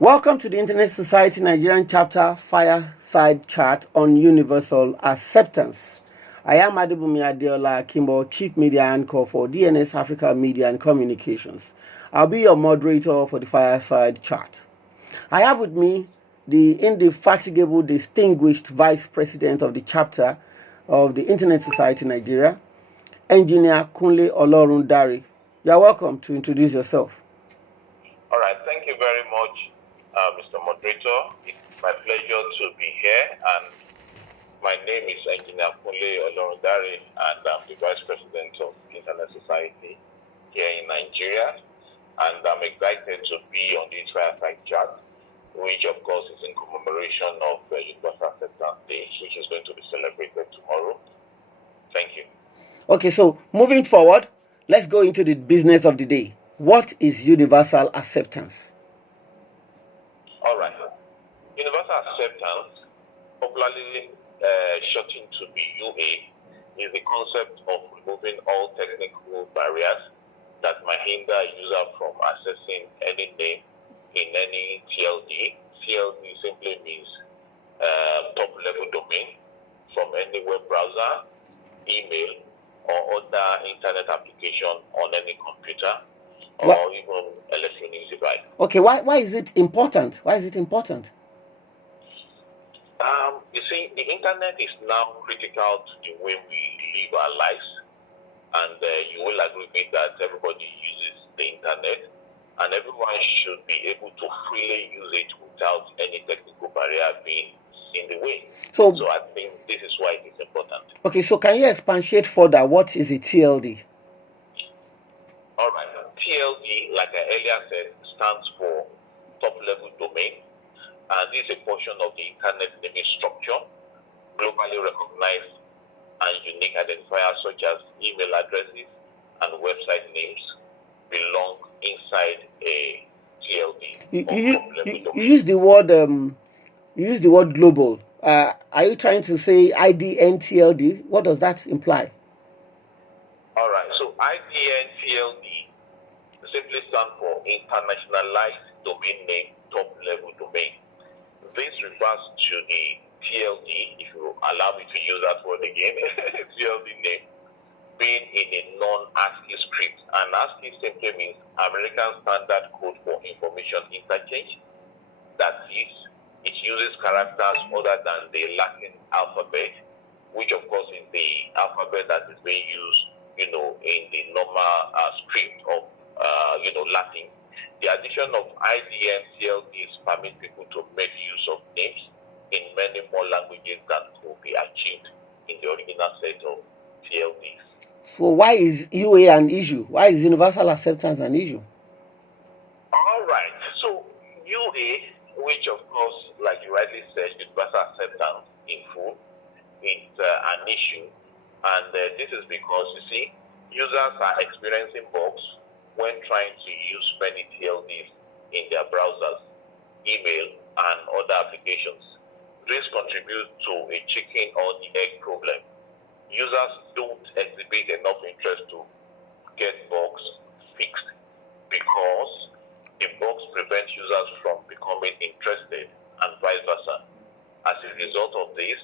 Welcome to the Internet Society Nigerian chapter Fireside chat on universal acceptance. I am Adebumi Adeola Kimbo, Chief Media Anchor for DNS Africa Media and Communications. I'll be your moderator for the Fireside chat. I have with me the indefatigable, distinguished Vice President of the chapter of the Internet Society Nigeria, Engineer Kunle Olorundare. You are welcome to introduce yourself. All right, thank you very much, Mr. Moderator. It's my pleasure to be here, and my name is Engineer Kunle Olorundare, and I'm the Vice President of Internet Society here in Nigeria, and I'm excited to be on this Fireside chat, which of course is in commemoration of Universal Acceptance Day, which is going to be celebrated tomorrow. Thank you. Okay, so moving forward, let's go into the business of the day. What is universal acceptance? All right. Universal acceptance, popularly shortened to be UA, is the concept of removing all technical barriers that might hinder a user from accessing any name in any TLD. TLD simply means top-level domain from any web browser, email, or other internet application on any computer or even electronic device. Okay, why is it important? Why is it important? You see, the internet is now critical to the way we live our lives, and you will agree with me that everybody uses the internet, and everyone should be able to freely use it without any technical barrier being in the way. So I think this is why it is important. Okay, so can you expatiate further? What is a TLD? All right. TLD, like I earlier said, stands for top-level domain, and this is a portion of the internet naming structure, globally recognized and unique identifiers such as email addresses and website names belong inside a TLD. You use the word global. Are you trying to say IDN-TLD? What does that imply? All right. So IDN-TLD simply stands for Internationalized Domain Name Top-Level Domain. This refers to the TLD, if you allow me to use that word again, TLD name, being in a non-ASCII script. And ASCII simply means American Standard Code for Information Interchange. That is, it uses characters other than the Latin alphabet, which of course is the alphabet that is being used, in the normal script of, Latin. The addition of IDN TLDs permit people to make use of names in many more languages than could be achieved in the original set of TLDs. So why is UA an issue? Why is universal acceptance an issue? All right. So UA, which of course, like you rightly said, universal acceptance in full, it's an issue. And this is because, you see, users are experiencing bugs when trying to use many TLDs in their browsers, email, and other applications. This contributes to a chicken or the egg problem. Users don't exhibit enough interest to get bugs fixed because the bugs prevent users from becoming interested and vice versa. As a result of this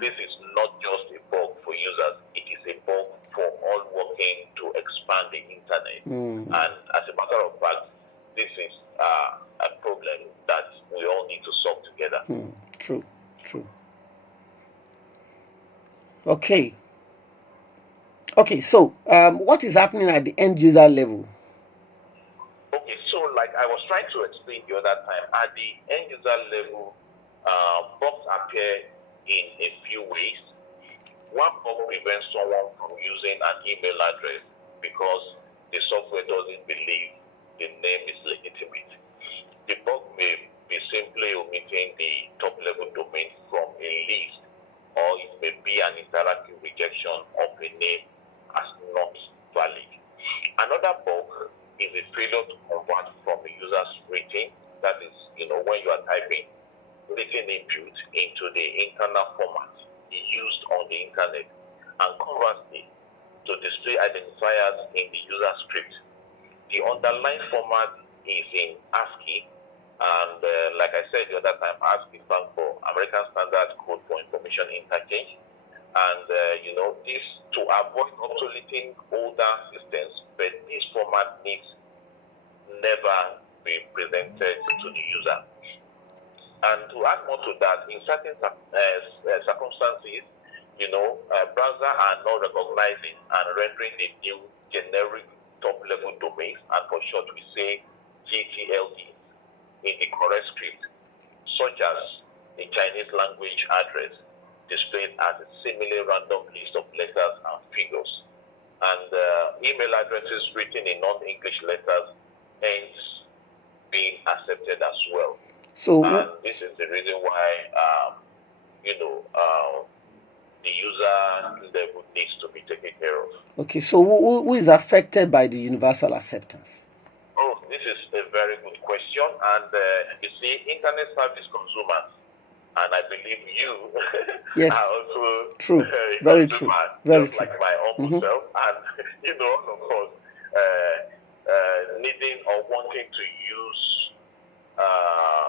is not just a bug for users, it is a bug for all working to expand the internet. And as a matter of fact, this is a problem that we all need to solve together. True. Okay, so what is happening at the end user level? Okay, so like I was trying to explain the other time, at the end user level, bugs appear in a few ways. One bug prevents someone from using an email address because the software doesn't believe the name is legitimate. The bug may be simply omitting the top-level domain from a list, or it may be an interactive rejection of a name as not valid. Another bug is a failure to convert from a user's rating, that is, when you are typing written input into the internal format used on the internet, and conversely, to display identifiers in the user script. The underlying format is in ASCII, And like I said the other time, ask the bank for American Standard Code for Information Interchange. And, this to avoid obsoleting older systems, but this format needs never be presented to the user. And to add more to that, in certain circumstances, browsers are not recognizing and rendering the new generic top-level domains, and for short we say GTLD, in the correct script, such as the Chinese language address displayed as a similar random list of letters and figures. And email addresses written in non-English letters ends being accepted as well. So, and this is the reason why, the user level needs to be taken care of. Okay, so who is affected by the universal acceptance? Oh, this is a very good question. And you see, internet service consumers, and I believe you yes. are also true, very true, very just true. like my own self, and of course, needing or wanting to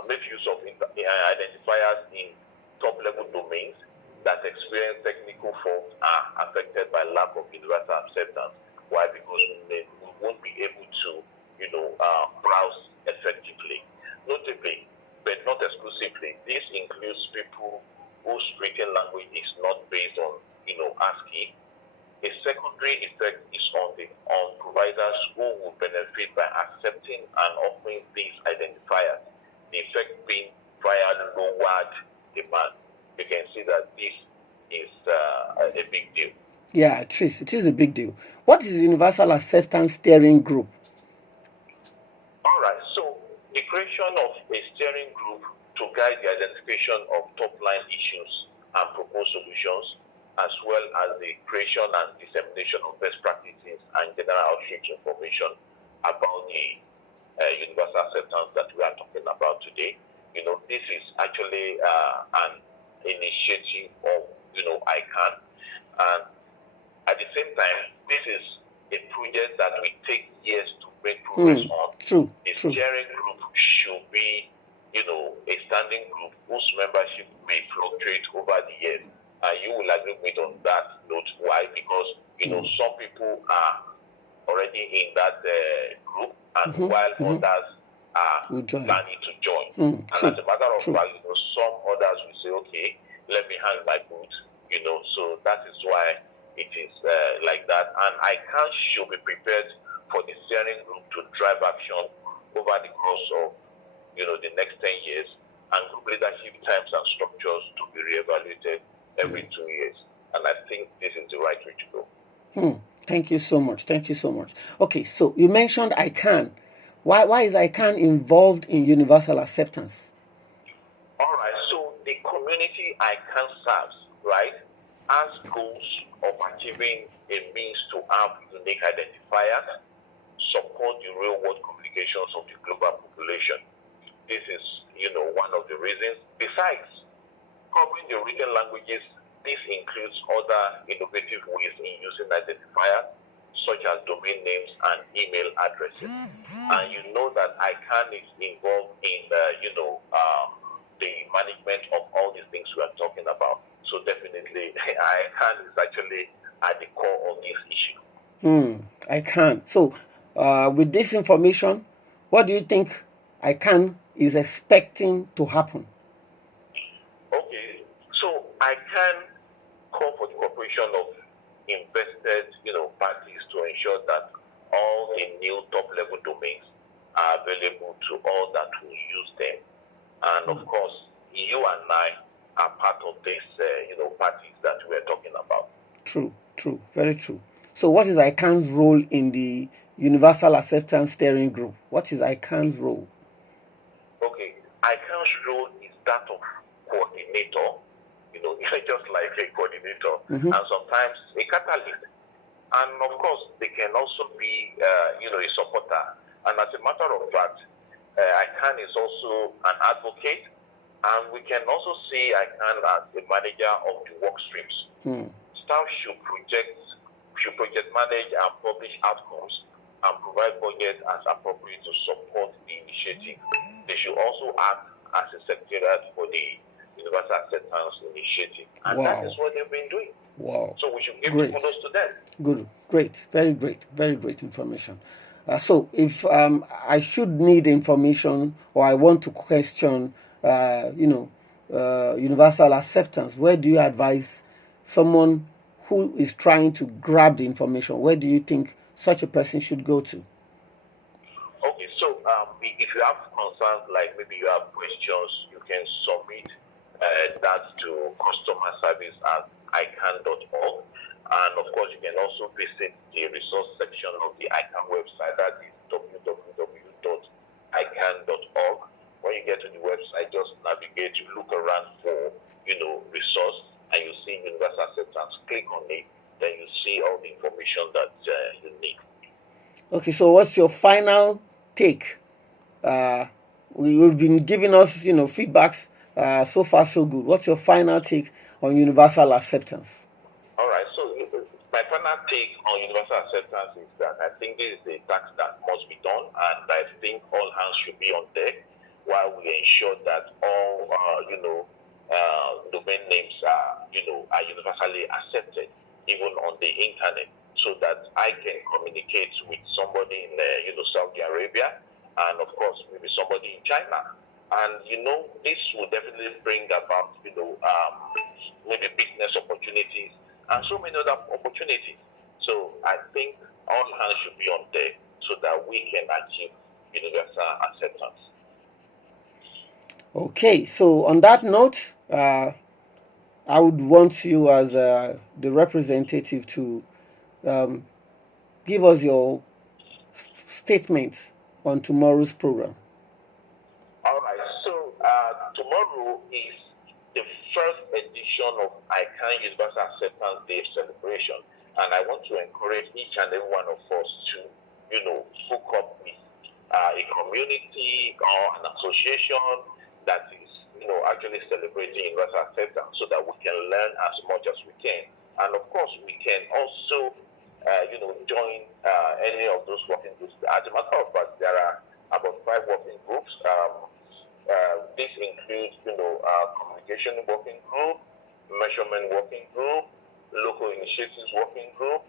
make use of identifiers in top-level domains that experience technical faults are affected by lack of universal acceptance. Why? Because we won't be able to, browse effectively. Notably, but not exclusively, this includes people whose written language is not based on, ASCII. A secondary effect is on providers who will benefit by accepting and offering these identifiers. The effect being via lowered demand. You can see that this is a big deal. Yeah, it is. It is a big deal. What is the Universal Acceptance Steering Group? All right. So the creation of a steering group to guide the identification of top-line issues and propose solutions, as well as the creation and dissemination of best practices and general outreach information about the universal acceptance that we are talking about today. This is actually an initiative of, ICANN. And at the same time, this is a project that will take years to make progress on. True. The steering group should be, a standing group whose membership may fluctuate over the years. And you will agree with me on that note. Why? Because, some people are already in that group, and while others are planning to join. And as a matter of fact, some others will say, okay, let me hang my boots, so that is why it is like that. And ICANN should be prepared for the steering group to drive action over the course of, the next 10 years, and group leadership times and structures to be reevaluated every 2 years. And I think this is the right way to go. Thank you so much. Thank you so much. Okay, so you mentioned ICANN. Why is ICANN involved in universal acceptance? All right, so the community ICANN serves, right, has goals of achieving a means to have unique identifiers, support the real-world communications of the global population. This is, one of the reasons. Besides covering the written languages, this includes other innovative ways in using identifiers, such as domain names and email addresses. And you know that ICANN is involved in, the management of all these things we are talking about. So definitely, ICANN is actually at the core of this issue. ICANN. So, with this information, what do you think ICANN is expecting to happen? Okay, so ICANN call for the cooperation of invested, parties to ensure that all the new top-level domains are available to all that will use them. And of course, you and I are part of this, parties that we are talking about. True, very true. So what is ICANN's role in the Universal Acceptance Steering Group? What is ICANN's role? Okay, ICANN's role is that of coordinator, just like a coordinator, and sometimes a catalyst. And of course, they can also be, a supporter. And as a matter of fact, ICANN is also an advocate, and we can also see ICANN as a manager of the work streams. Staff should project manage and publish outcomes and provide budget as appropriate to support the initiative. They should also act as a secretariat for the Universal Acceptance Initiative. And that is what they've been doing. Wow. So we should give kudos to them. Good. Great. Very great information. So if I should need information or I want to question, universal acceptance, where do you advise someone who is trying to grab the information? Where do you think such a person should go to? Okay, so if you have concerns, like maybe you have questions, you can submit that to customer service at ican.org. And of course, you can also visit the resource section of the ICANN website, that is www.ican.org. When you get to the website, just navigate, you look around for, resource, and you see universal acceptance. Click on it, then you see all the information that you need. Okay, so what's your final take? You've been giving us, feedbacks. So far, so good. What's your final take on universal acceptance? All right, so my final take on universal acceptance is that I think this is a task that must be done, and I think all hands should be on deck while we ensure that all, domain names are universally accepted, even on the internet, so that I can communicate with somebody in, Saudi Arabia, and of course, maybe somebody in China. And, this will definitely bring about, maybe business opportunities and so many other opportunities. So I think all hands should be on deck so that we can achieve universal acceptance. Okay, so on that note, I would want you as the representative to give us your statements on tomorrow's program. All right, so tomorrow is the first edition of ICANN Universal Acceptance Day celebration, and I want to encourage each and every one of us to, hook up with a community or an association that is, actually celebrating universal acceptance, so that we can learn as much as we can. And of course, we can also, join any of those working groups. As a matter of fact, there are about 5 working groups. This includes, communication working group, measurement working group, local initiatives working group,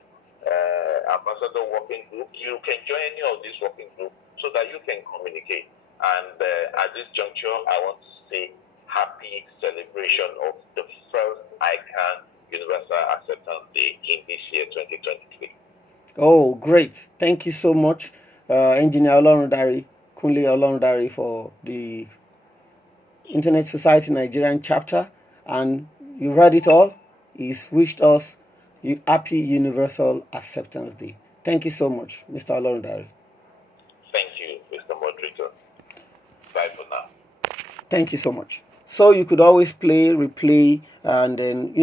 ambassador working group. You can join any of these working groups so that you can communicate. And at this juncture, I want to say happy celebration of the first ICANN Universal Acceptance Day in this year, 2023. Oh, great. Thank you so much, Engineer Olorundare, Kunle Olorundare, for the Internet Society Nigerian chapter. And you heard it all. He's wished us a happy Universal Acceptance Day. Thank you so much, Mr. Olorundare. Thank you, Mr. Moderator. Bye for now. Thank you so much. So you could always play, replay, and then,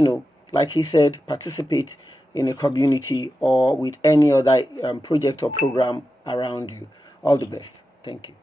like he said, participate in a community or with any other project or program around you. All the best. Thank you.